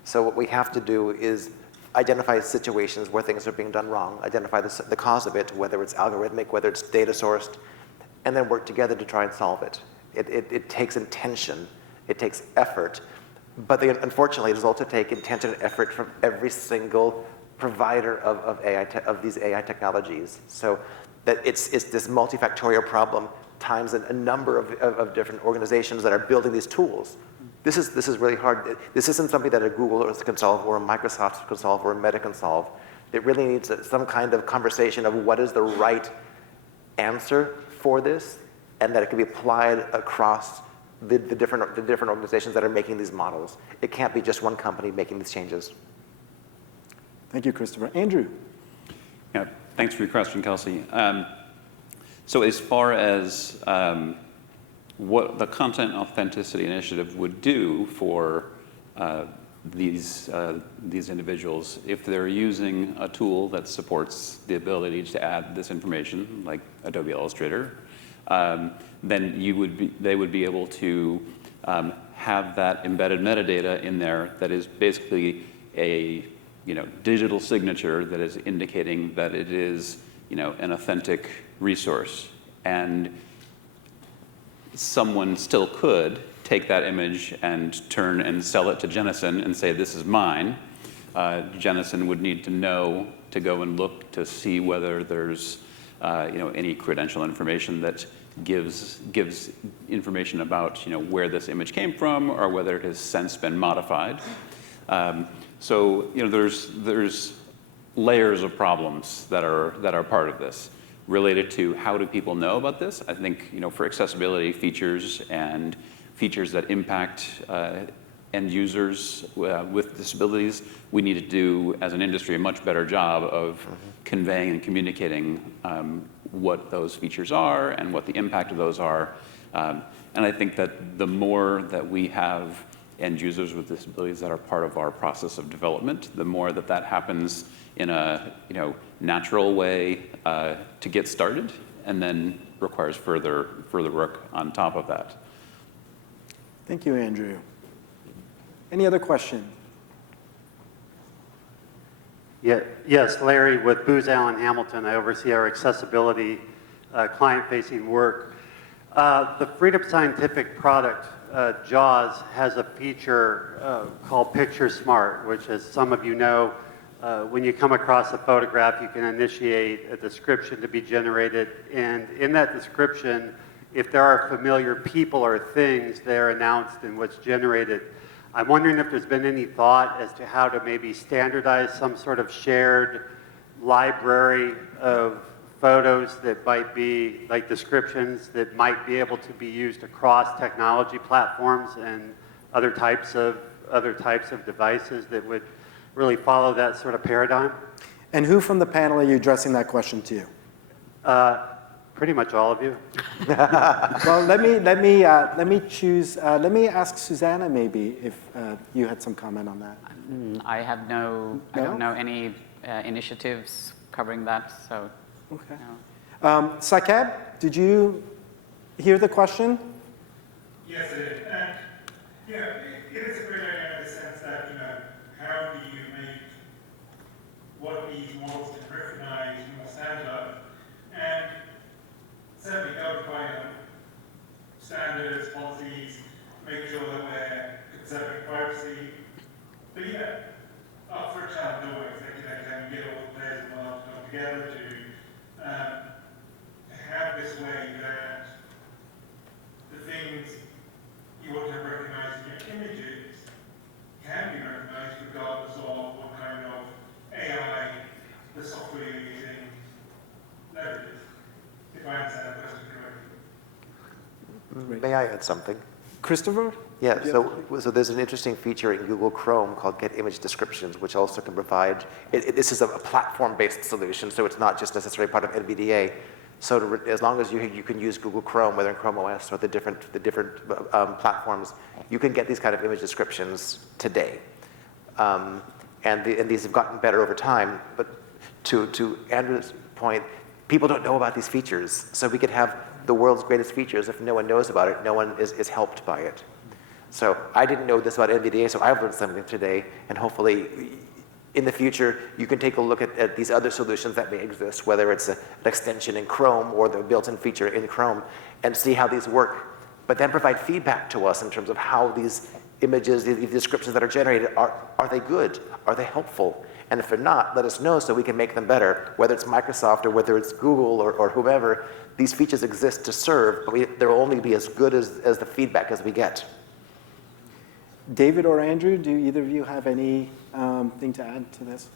So what we have to do is identify situations where things are being done wrong, identify the cause of it, whether it's algorithmic, whether it's data sourced, and then work together to try and solve it. It takes intention. It takes effort, But unfortunately, it does also take intention and effort from every single provider of these AI technologies. So that it's this multifactorial problem times a number of different organizations that are building these tools. This is really hard. This isn't something that a Google can solve, or a Microsoft can solve, or a Meta can solve. It really needs some kind of conversation of what is the right answer for this, and that it can be applied across the different organizations that are making these models. It can't be just one company making these changes. Thank you, Christopher. Andrew. Yeah, thanks for your question, Kelsey. So as far as what the Content Authenticity Initiative would do for these individuals, if they're using a tool that supports the ability to add this information, like Adobe Illustrator, then they would be able to have that embedded metadata in there that is basically a digital signature that is indicating that it is an authentic resource. And someone still could take that image and turn and sell it to Jennison and say, this is mine. Jennison would need to know to go and look to see whether there's any credential information that gives information about where this image came from, or whether it has since been modified. So there's layers of problems that are part of this. Related to how do people know about this, I think for accessibility features and features that impact end users with disabilities, we need to do, as an industry, a much better job of conveying and communicating what those features are and what the impact of those are. And I think that the more that we have end users with disabilities that are part of our process of development, the more that happens in a natural way to get started, and then requires further work on top of that. Thank you, Andrew. Any other question? Yeah, yes, Larry, with Booz Allen Hamilton, I oversee our accessibility client-facing work. The Freedom Scientific product, JAWS, has a feature called Picture Smart, which, as some of you know, when you come across a photograph, you can initiate a description to be generated. And in that description, if there are familiar people or things, they're announced in what's generated. I'm wondering if there's been any thought as to how to maybe standardize some sort of shared library of photos that might be like descriptions that might be able to be used across technology platforms and other types of devices that would really follow that sort of paradigm. And who from the panel are you addressing that question to? Pretty much all of you. Well, let me choose. Let me ask Susanna maybe if you had some comment on that. I have no? I don't know any initiatives covering that, so. Okay. No. Sakeb, did you hear the question? Yes, it is. And it is a great idea in the sense that, how do you make what these models can recognize more standard? And certainly codifying standards, policies, making sure that we're conserving privacy. But up for a challenge always, can we get all the players in the world to come together to have this way that the things you want to recognize in your images can be recognized regardless of what kind of AI the software you're using leverages. If I understand the question correctly. May I add something? Christopher? Yeah, so there's an interesting feature in Google Chrome called Get Image Descriptions, which also can provide, this is a platform-based solution, so it's not just necessarily part of NVDA. So as long as you can use Google Chrome, whether in Chrome OS or the different platforms, you can get these kind of image descriptions today. And these have gotten better over time, but to Andrew's point, people don't know about these features. So we could have the world's greatest features. If no one knows about it, no one is helped by it. So I didn't know this about NVDA, so I've learned something today, and hopefully in the future, you can take a look at these other solutions that may exist, whether it's an extension in Chrome or the built-in feature in Chrome, and see how these work, but then provide feedback to us in terms of how these images, the descriptions that are generated, are they good? Are they helpful? And if they're not, let us know so we can make them better. Whether it's Microsoft or whether it's Google or whomever, these features exist to serve, but they'll only be as good as the feedback as we get. David or Andrew, do either of you have any thing to add to this?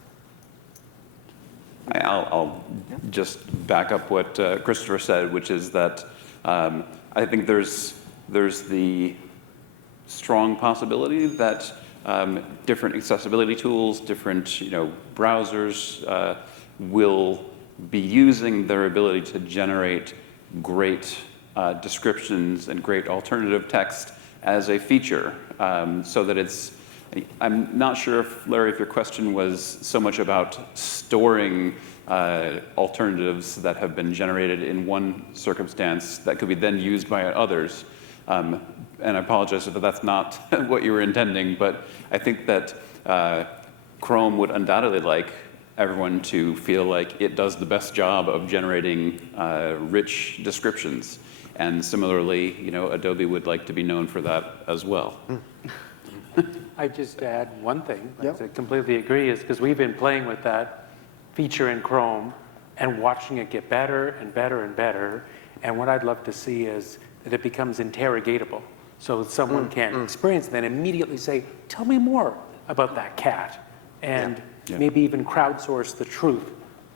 I'll just back up what Christopher said, which is that I think there's the strong possibility that different accessibility tools, different browsers will be using their ability to generate great descriptions and great alternative text as a feature, so that it's. I'm not sure, Larry, if your question was so much about storing alternatives that have been generated in one circumstance that could be then used by others. And I apologize if that's not what you were intending, but I think that Chrome would undoubtedly like everyone to feel like it does the best job of generating rich descriptions. And similarly, Adobe would like to be known for that as well. I just add one thing. Yep. I completely agree, is because we've been playing with that feature in Chrome and watching it get better and better and better. And what I'd love to see is that it becomes interrogatable. So someone can experience it and then immediately say, tell me more about that cat. And maybe even crowdsource the truth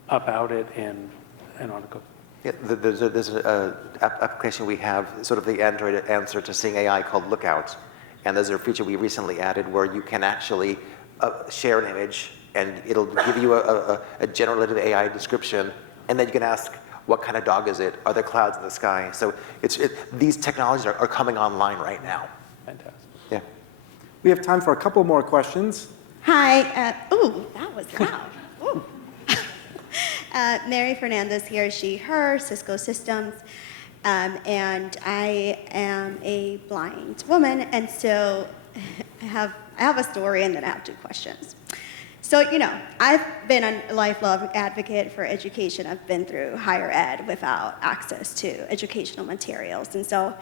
about it and on it goes. Yeah, there's an application we have, sort of the Android answer to seeing AI called Lookout. And there's a feature we recently added where you can actually share an image and it'll give you a generative AI description, and then you can ask, what kind of dog is it? Are there clouds in the sky? So these technologies are coming online right now. Fantastic. Yeah. We have time for a couple more questions. Hi. Ooh, that was loud. Ooh. Mary Fernandez here, she, her, Cisco Systems. And I am a blind woman, and so I have a story and then I have 2 questions. So, I've been a lifelong advocate for education. I've been through higher ed without access to educational materials. And so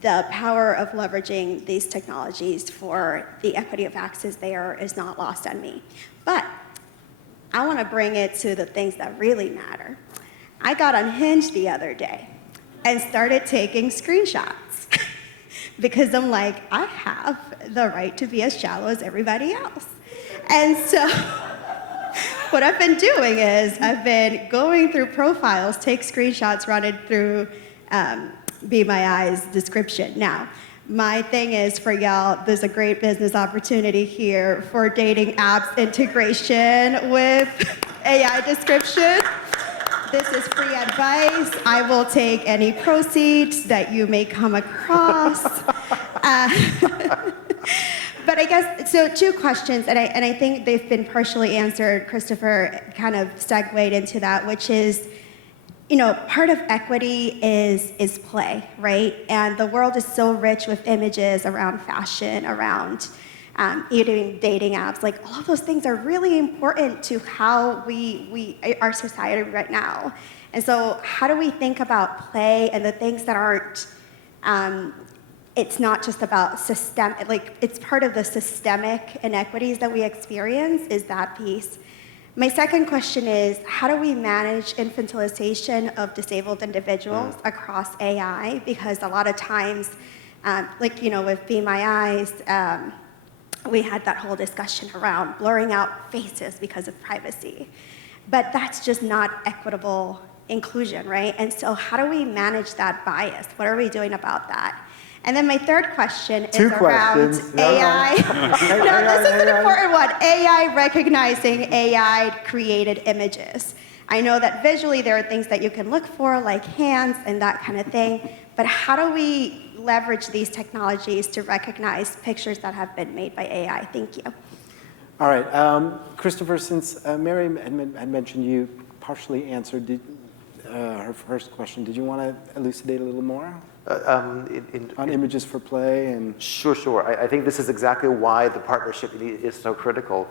the power of leveraging these technologies for the equity of access there is not lost on me. But I want to bring it to the things that really matter. I got unhinged the other day and started taking screenshots because I'm like, I have the right to be as shallow as everybody else. And so what I've been doing is I've been going through profiles, take screenshots, run it through Be My Eyes description. Now, my thing is for y'all, there's a great business opportunity here for dating apps integration with AI description. This is free advice. I will take any proceeds that you may come across. But I guess, so 2 questions, and I think they've been partially answered. Christopher kind of segued into that, which is, part of equity is play, right? And the world is so rich with images around fashion, around even dating apps. Like, all of those things are really important to how our society right now. And so how do we think about play and the things that aren't, it's not just about it's part of the systemic inequities that we experience, is that piece. My second question is, how do we manage infantilization of disabled individuals across AI? Because a lot of times, with Be My Eyes, we had that whole discussion around blurring out faces because of privacy. But that's just not equitable inclusion, right? And so how do we manage that bias? What are we doing about that? And then my third question is around AI. No, this is an important one. AI recognizing AI-created images. I know that visually there are things that you can look for, like hands and that kind of thing, but how do we leverage these technologies to recognize pictures that have been made by AI? Thank you. All right, Christopher, since Mary had mentioned you partially answered her first question, did you want to elucidate a little more? On images for play and... Sure. I think this is exactly why the partnership is so critical,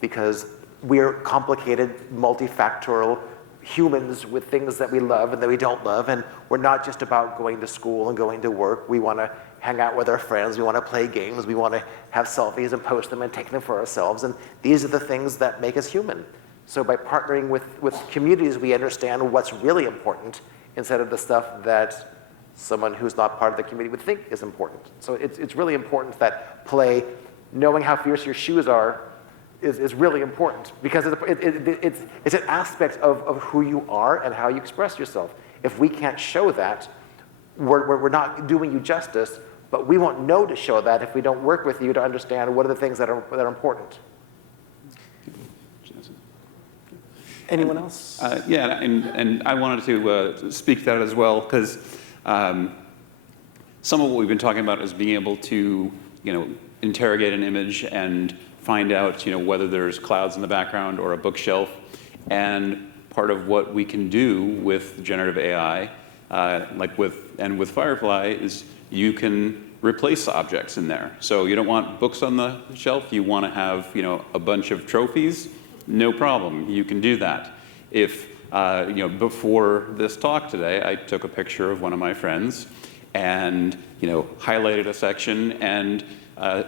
because we're complicated, multifactorial humans with things that we love and that we don't love, and we're not just about going to school and going to work. We want to hang out with our friends, we want to play games, we want to have selfies and post them and take them for ourselves. And these are the things that make us human. So by partnering with communities, we understand what's really important instead of the stuff that someone who's not part of the community would think is important. So it's really important that play, knowing how fierce your shoes are, is really important, because it's an aspect of who you are and how you express yourself. If we can't show that, we're not doing you justice, but we won't know to show that if we don't work with you to understand what are the things that are important. Anyone else? Yeah, and I wanted to speak to that as well, because some of what we've been talking about is being able to, interrogate an image and find out, whether there's clouds in the background or a bookshelf. And part of what we can do with generative AI, with Firefly, is you can replace objects in there. So you don't want books on the shelf. You want to have, a bunch of trophies. No problem. You can do that. If before this talk today, I took a picture of one of my friends and highlighted a section and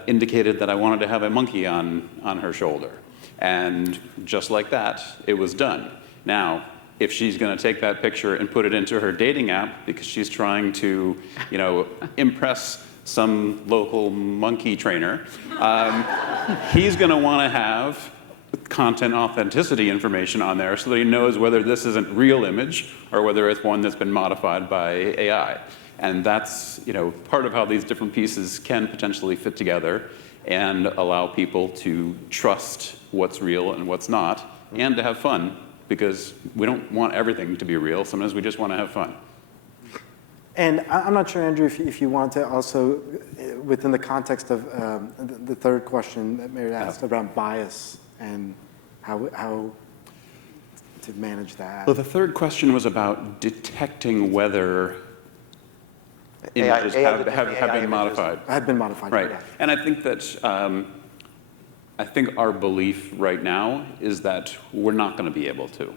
indicated that I wanted to have a monkey on her shoulder. And just like that, it was done. Now, if she's going to take that picture and put it into her dating app because she's trying to, impress some local monkey trainer, he's going to want to have content authenticity information on there so that he knows whether this isn't real image or whether it's one that's been modified by AI. And that's, part of how these different pieces can potentially fit together and allow people to trust what's real and what's not, and to have fun, because we don't want everything to be real. Sometimes we just want to have fun. And I'm not sure, Andrew, if you want to also, within the context of the third question that Mary asked around bias and how to manage that. Well, the third question was about detecting whether images have been modified. Have been modified. Right. Yeah. And I think that I think our belief right now is that we're not going to be able to.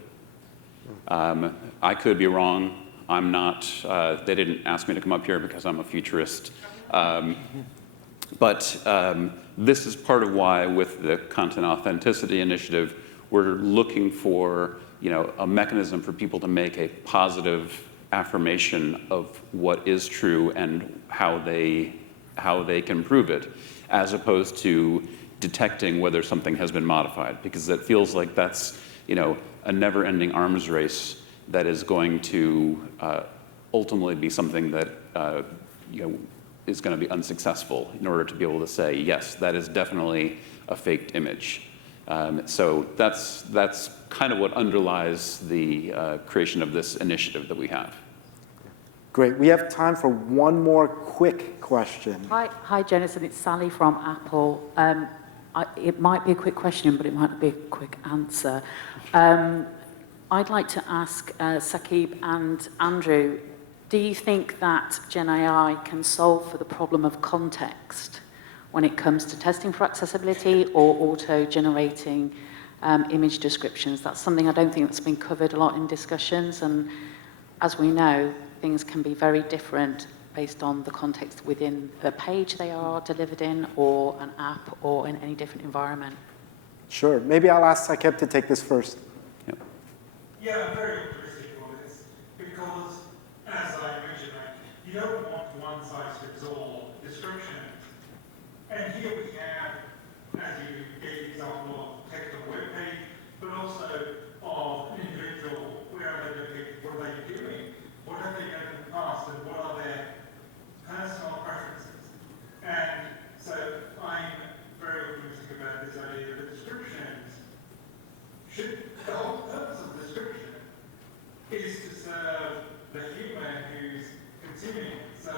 I could be wrong. I'm not. They didn't ask me to come up here because I'm a futurist. But this is part of why, with the Content Authenticity Initiative, we're looking for a mechanism for people to make a positive affirmation of what is true and how they can prove it, as opposed to detecting whether something has been modified, because it feels like that's a never-ending arms race that is going to ultimately be something that is going to be unsuccessful in order to be able to say, yes, that is definitely a faked image. So that's kind of what underlies the creation of this initiative that we have. Great. We have time for one more quick question. Hi, Jenison. It's Sally from Apple. It might be a quick question, but it might not be a quick answer. I'd like to ask Saqib and Andrew, do you think that Gen AI can solve for the problem of context when it comes to testing for accessibility or auto-generating image descriptions? That's something I don't think that's been covered a lot in discussions, and as we know, things can be very different based on the context within the page they are delivered in, or an app, or in any different environment. Sure. Maybe I'll ask Saqib to take this first. Yep. Yeah, I'm very optimistic on this, because as I mentioned, you don't want one-size-fits-all descriptions. And here we have, as you gave the example of text on a web page, but also of an individual, where are they located, what are they doing, what have they done in the past, and what are their personal preferences. And so I'm very optimistic about this idea that descriptions the whole purpose of the description is to serve the human who's consuming it. So,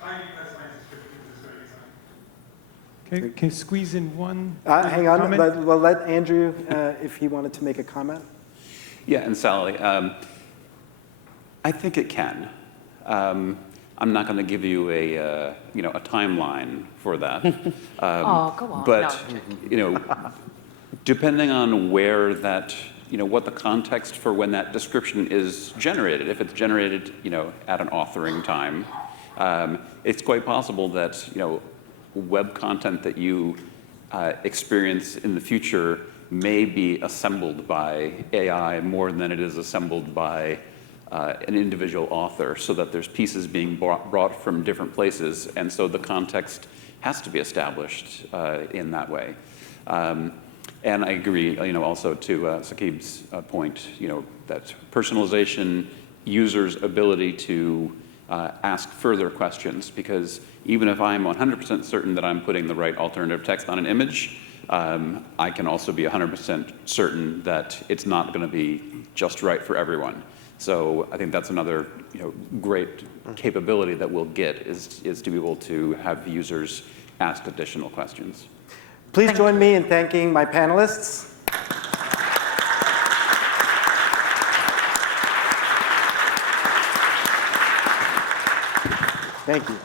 highly personalized descriptions is very exciting. Okay, can you squeeze in one Hang on, comment? we'll let Andrew, if he wanted to make a comment. Yeah, and Sally, I think it can. I'm not going to give you a timeline for that. Oh, go on. But No, depending on where that, what the context for when that description is generated. If it's generated, at an authoring time, It's quite possible that web content that you experience in the future may be assembled by AI more than it is assembled by an individual author, so that there's pieces being brought from different places, and so the context has to be established in that way. And I agree, also to Saqib's point, that personalization, users' ability to ask further questions, because even if I'm 100% certain that I'm putting the right alternative text on an image, I can also be 100% certain that it's not going to be just right for everyone. So I think that's another great capability that we'll get is to be able to have users ask additional questions. Please join me in thanking my panelists. Thank you.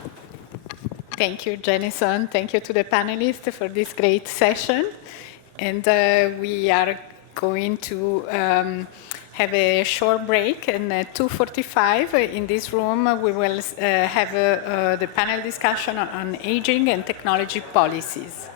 Thank you, Jennison. Thank you to the panelists for this great session. And we are going to have a short break, and at 2:45 in this room we will have the panel discussion on aging and technology policies.